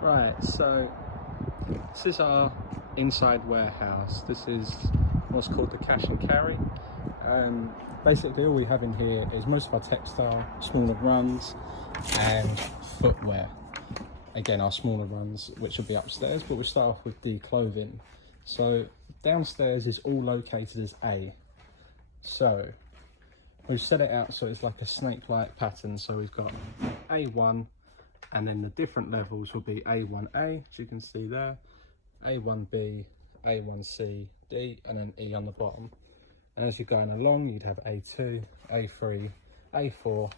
Right, so this is our inside warehouse. This is what's called the cash and carry. Basically all we have in here is most of our textile, smaller runs and footwear. Again, our smaller runs, which will be upstairs, but we'll start off with the clothing. So downstairs is all located as A. So we've set it out so it's like a snake-like pattern. So we've got A1, and then the different levels will be A1A, as you can see there, A1B, A1C, D, and then E on the bottom. And as you're going along, you'd have A2, A3, A4,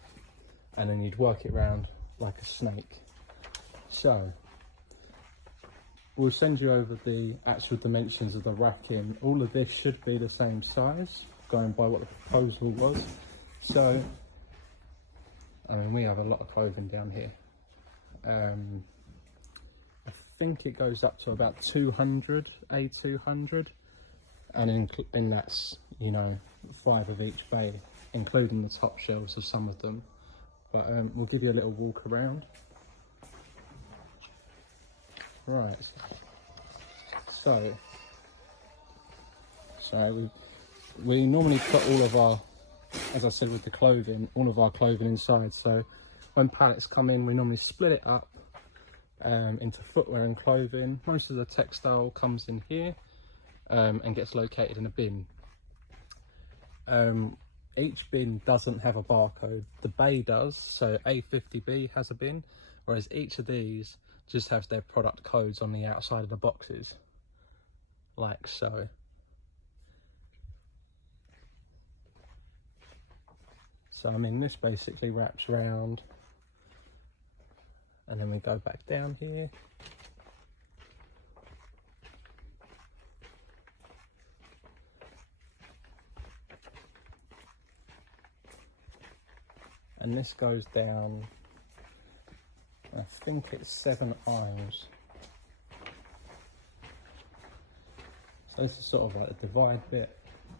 and then you'd work it round like a snake. So we'll send you over the actual dimensions of the racking. All of this should be the same size, going by what the proposal was. So, I mean, we have a lot of clothing down here. I think it goes up to about 200, A200, and in that's, you know, 5 of each bay, including the top shelves of some of them. But we'll give you a little walk around. Right, so we normally put all of our, as I said with the clothing, all of our clothing inside. So when pallets come in, we normally split it up into footwear and clothing. Most of the textile comes in here and gets located in a bin. Each bin doesn't have a barcode. The bay does, so A50B has a bin, whereas each of these just have their product codes on the outside of the boxes, like so. So I mean, this basically wraps round, and then we go back down here. And this goes down, I think it's 7 aisles. So this is sort of like a divide bit,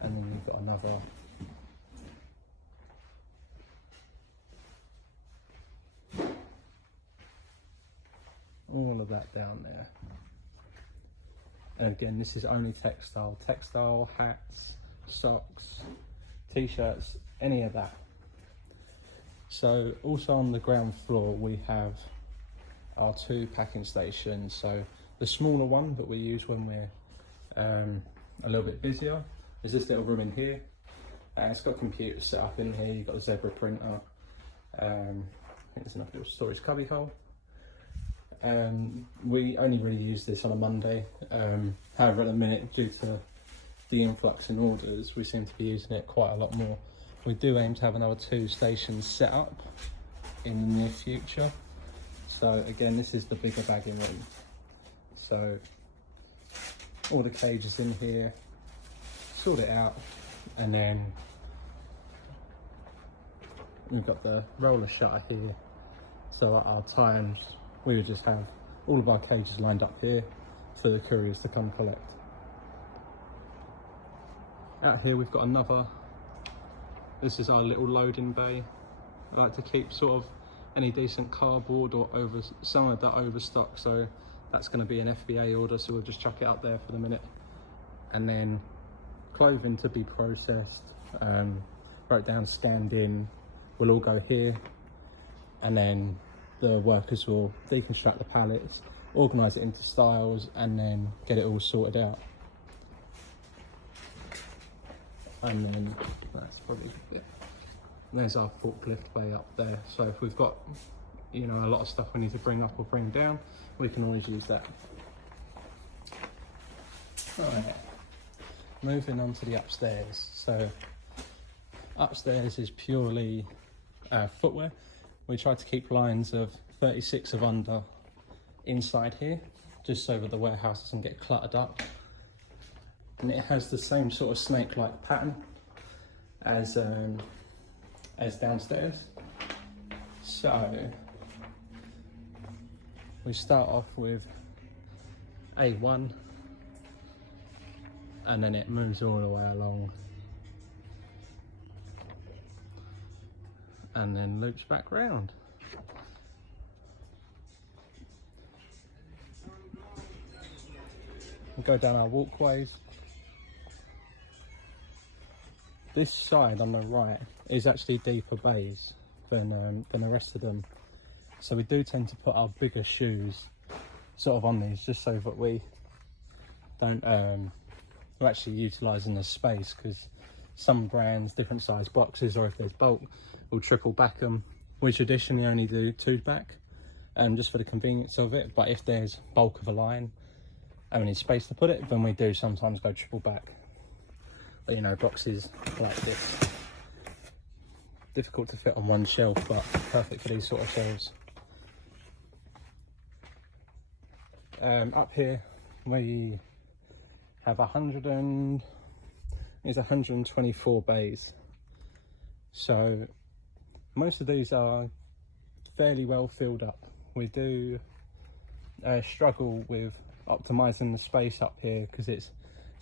and then you've got another all of that down there. And again, this is only textile, hats, socks, t-shirts, any of that. So also on the ground floor we have our 2 packing stations. So the smaller one that we use when we're a little bit busier is this little room in here. It's got computers set up in here. You've got a zebra printer. I think there's enough little storage cubby hole. We only really use this on a Monday. However, at the minute, due to the influx in orders, we seem to be using it quite a lot more. We do aim to have another 2 stations set up in the near future. So again, this is the bigger bagging room. So all the cages in here, sort it out, and then we've got the roller shutter here. So at our times, we would just have all of our cages lined up here for the couriers to come collect. Out here we've got another, this is our little loading bay. I like to keep sort of any decent cardboard or some of that overstock, so that's going to be an FBA order, so we'll just chuck it up there for the minute. And then clothing to be processed, wrote down, scanned in, will all go here, and then the workers will deconstruct the pallets, organise it into styles, and then get it all sorted out. And then that's probably it. There's our forklift bay up there. So if we've got, you know, a lot of stuff we need to bring up or bring down, we can always use that. Right, moving on to the upstairs. So upstairs is purely footwear. We try to keep lines of 36 of under inside here, just so that the warehouse doesn't get cluttered up. And it has the same sort of snake-like pattern as downstairs. So we start off with A1, and then it moves all the way along, and then loops back round. we go down our walkways. This side on the right is actually deeper bays than the rest of them. So we do tend to put our bigger shoes sort of on these, just so that we don't, we're actually utilising the space, because some brands, different size boxes, or if there's bulk, we'll triple back them. We traditionally only do 2 back, just for the convenience of it. But if there's bulk of a line and we need space to put it, then we do sometimes go triple back. But you know, boxes like this, difficult to fit on one shelf, but perfect for these sort of shelves. Up here we have 124 bays, so most of these are fairly well filled up. We do struggle with optimizing the space up here, because it's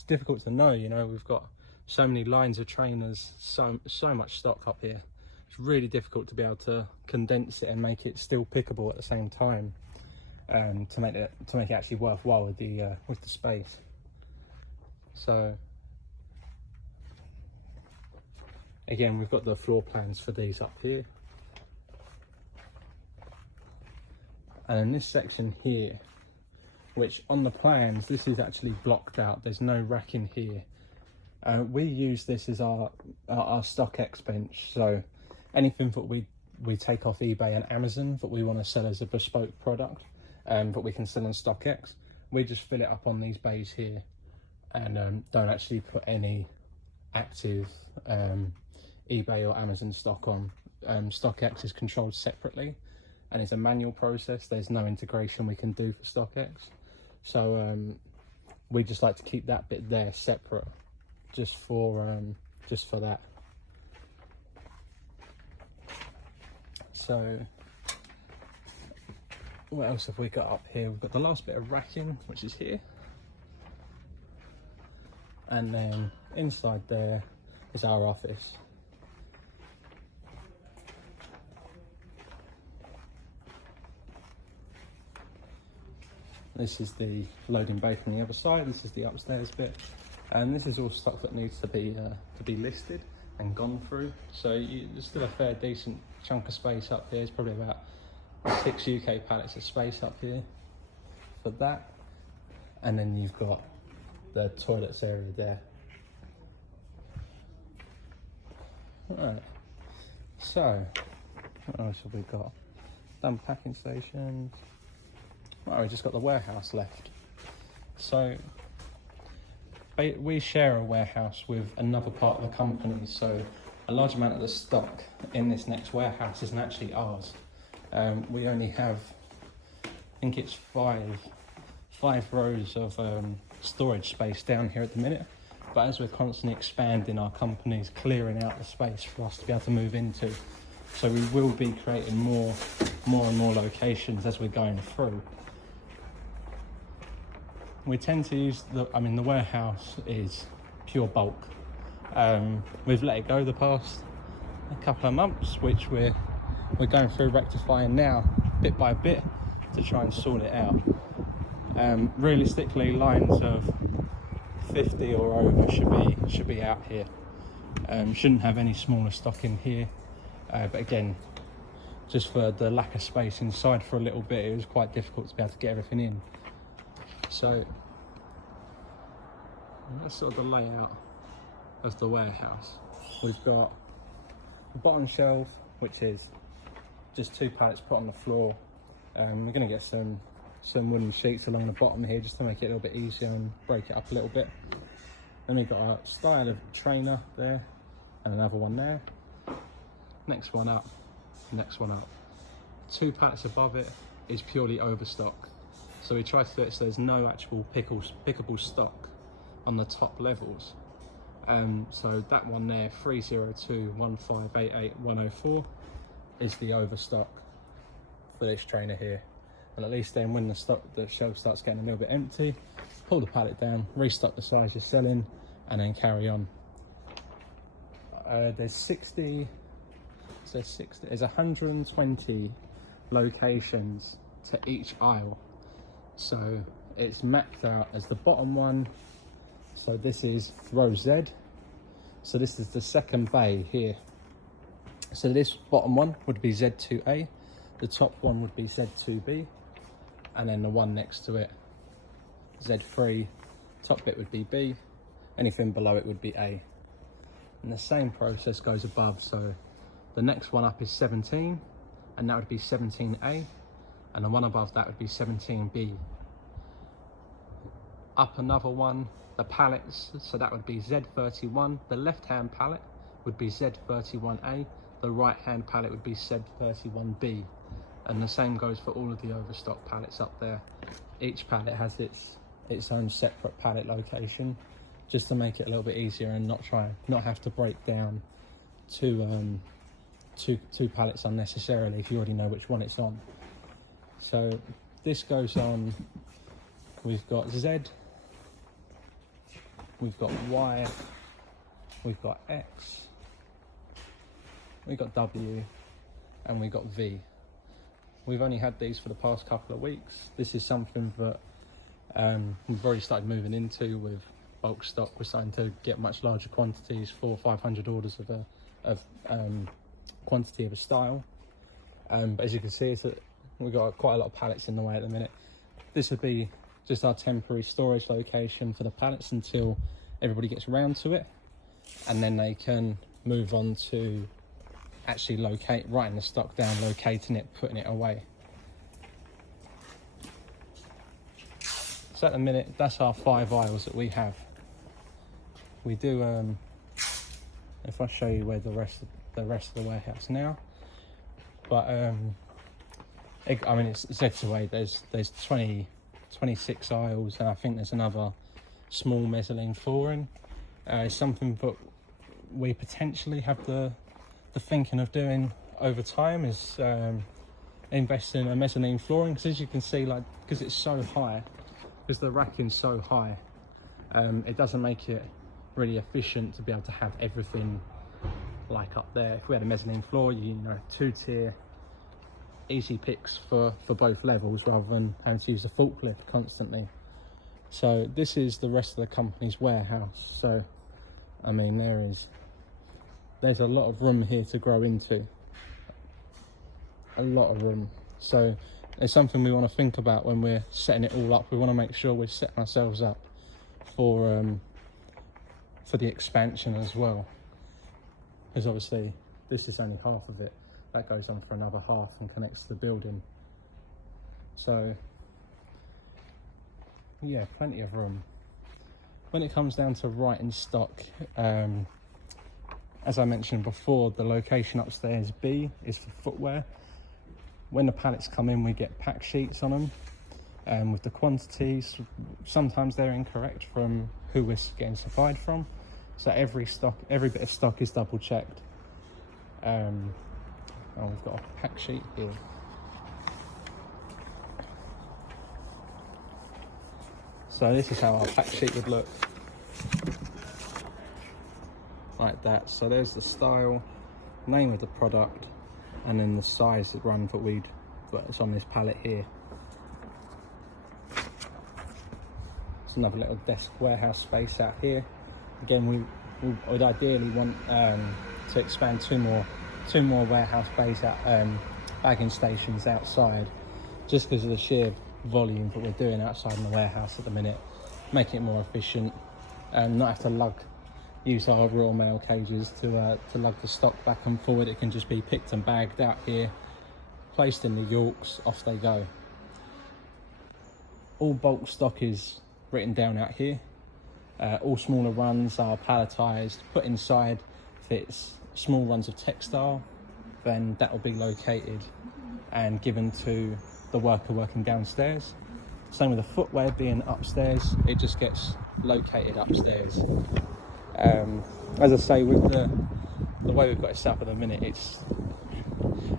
difficult to know, you know, we've got so many lines of trainers, so much stock up here. It's really difficult to be able to condense it and make it still pickable at the same time, to make it actually worthwhile with the space. So again, we've got the floor plans for these up here, and in this section here, which on the plans this is actually blocked out, there's no rack in here. We use this as our StockX bench, so anything that we take off eBay and Amazon that we want to sell as a bespoke product, that we can sell on StockX, we just fill it up on these bays here, and don't actually put any active eBay or Amazon stock on. StockX is controlled separately, and it's a manual process. There's no integration we can do for StockX, so we just like to keep that bit there separate, just for that. So what else have we got up here? We've got the last bit of racking, which is here, and then inside there is our office. This is the loading bay from the other side. This is the upstairs bit, and this is all stock that needs to be listed and gone through. So there's still a fair decent chunk of space up here. It's probably about 6 UK pallets of space up here for that. And then you've got the toilets area there. Alright, so what else have we got? Done packing stations. Right, we've just got the warehouse left. So we share a warehouse with another part of the company, so a large amount of the stock in this next warehouse isn't actually ours. We only have, I think it's five rows of storage space down here at the minute, but as we're constantly expanding, our company's clearing out the space for us to be able to move into, so we will be creating more and more locations as we're going through. We tend to use the warehouse is pure bulk. We've let it go the past couple of months, which we're going through rectifying now, bit by bit, to try and sort it out. Realistically, lines of 50 or over should be out here. Shouldn't have any smaller stock in here, but again, just for the lack of space inside for a little bit, it was quite difficult to be able to get everything in. So that's sort of the layout of the warehouse. We've got the bottom shelf, which is just 2 pallets put on the floor. We're going to get some wooden sheets along the bottom here just to make it a little bit easier and break it up a little bit. Then we've got a style of trainer there, and another one there. Next one up, next one up. 2 pallets above it is purely overstock. So we try to do it so there's no actual pickable stock on the top levels. So that one there, 3021588 is the overstock for this trainer here. And at least then when the shelf starts getting a little bit empty, pull the pallet down, restock the size you're selling, and then carry on. There's 120 locations to each aisle. So it's mapped out as the bottom one. So this is row Z. So this is the second bay here. So this bottom one would be Z2A, the top one would be Z2B, and then the one next to it, Z3, top bit would be B, anything below it would be A. And the same process goes above, so the next one up is 17, and that would be 17A, and the one above that would be 17B. Up another one, the pallets, so that would be Z31, the left hand pallet would be Z31A, the right hand pallet would be Z31B, and the same goes for all of the overstock pallets up there. Each pallet has its own separate pallet location, just to make it a little bit easier and not have to break down two pallets unnecessarily if you already know which one it's on. So this goes on, we've got Z, we've got Y, we've got X, we've got W, and we've got V. We've only had these for the past couple of weeks. This is something that we've already started moving into with bulk stock. We're starting to get much larger quantities, 400 or 500 orders of quantity of a style. But as you can see, we've got quite a lot of pallets in the way at the minute. This would be just our temporary storage location for the pallets until everybody gets around to it, and then they can move on to actually writing the stock down, locating it, putting it away. So at the minute, that's our 5 aisles that we have. We do, if I show you where the rest of the warehouse now, but I mean, it's Z2A, there's 26 aisles, and I think there's another small mezzanine flooring. It's something that we potentially have the thinking of doing over time, is invest in a mezzanine flooring, because as you can see, like, because it's so high, because the racking's so high, it doesn't make it really efficient to be able to have everything like up there. If we had a mezzanine floor, you know, 2-tier, easy picks for both levels, rather than having to use the forklift constantly. So this is the rest of the company's warehouse. So I mean, there's a lot of room here to grow into, a lot of room. So it's something we want to think about when we're setting it all up. We want to make sure we're setting ourselves up for the expansion as well, because obviously this is only half of it. That goes on for another half and connects to the building. So yeah, plenty of room. When it comes down to writing stock, as I mentioned before, the location upstairs B is for footwear. When the pallets come in, we get pack sheets on them with the quantities. Sometimes they're incorrect from who we're getting supplied from, so every bit of stock is double checked. Oh, we've got a pack sheet here. So this is how our pack sheet would look, like that. So there's the style, name of the product, and then the size that run that's on this pallet here. It's another little desk warehouse space out here. Again, we would ideally want to expand two more warehouse bays out, bagging stations outside, just because of the sheer volume that we're doing outside in the warehouse at the minute, making it more efficient, and not have to use our Royal Mail cages to lug the stock back and forward. It can just be picked and bagged out here, placed in the Yorks, off they go. All bulk stock is written down out here. All smaller runs are palletized, put inside. If it's small runs of textile, then that will be located and given to the worker working downstairs. Same with the footwear being upstairs, it just gets located upstairs. As I say, with the way we've got it set up at the minute,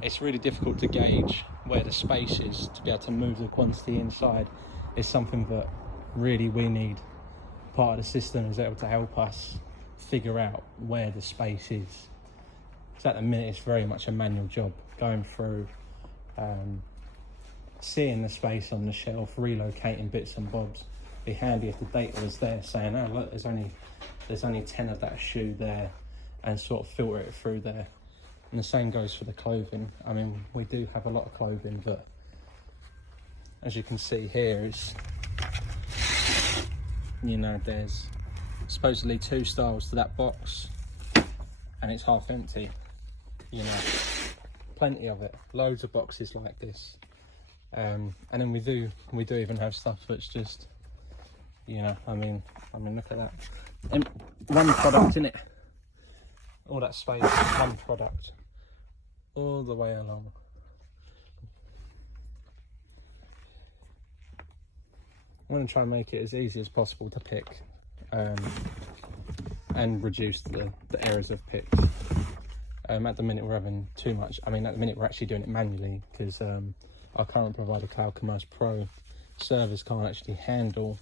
it's really difficult to gauge where the space is to be able to move the quantity inside. It's something that really we need. Part of the system is able to help us figure out where the space is. So at the minute, it's very much a manual job, going through seeing the space on the shelf, relocating bits and bobs. Be handy if the data was there saying, oh look, there's only 10 of that shoe there, and sort of filter it through there. And the same goes for the clothing. I mean, we do have a lot of clothing, but as you can see here, it's, you know, there's supposedly 2 styles to that box, and it's half empty. You know, plenty of it, loads of boxes like this. And then we do even have stuff that's just, you know, I mean look at that, one product in it, all that space, one product all the way along. I'm going to try and make it as easy as possible to pick, and reduce the errors of pick. At the minute we're having too much. I mean, at the minute we're actually doing it manually because our current provider, Cloud Commerce Pro servers, can't actually handle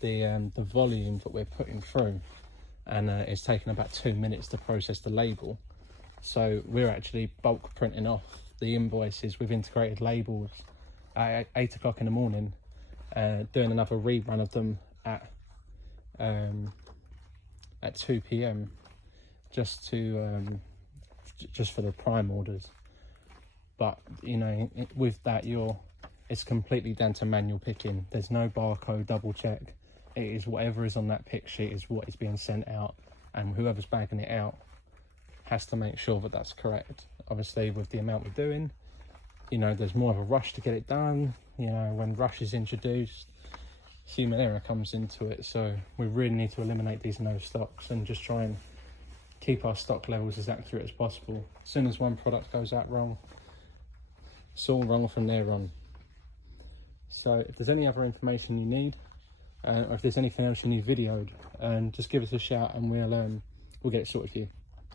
the volume that we're putting through, and it's taken about 2 minutes to process the label. So we're actually bulk printing off the invoices with integrated labels at 8 o'clock in the morning, doing another rerun of them at 2 p.m. just for the prime orders. But you know, with that, it's completely down to manual picking. There's no barcode double check. It is whatever is on that pick sheet is what is being sent out, and whoever's bagging it out has to make sure that that's correct. Obviously, with the amount we're doing, you know, there's more of a rush to get it done. You know, when rush is introduced, human error comes into it. So we really need to eliminate these no stocks and just try and keep our stock levels as accurate as possible. As soon as one product goes out wrong, it's all wrong from there on. So if there's any other information you need, or if there's anything else you need videoed, just give us a shout and we'll get it sorted for you.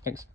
Thanks.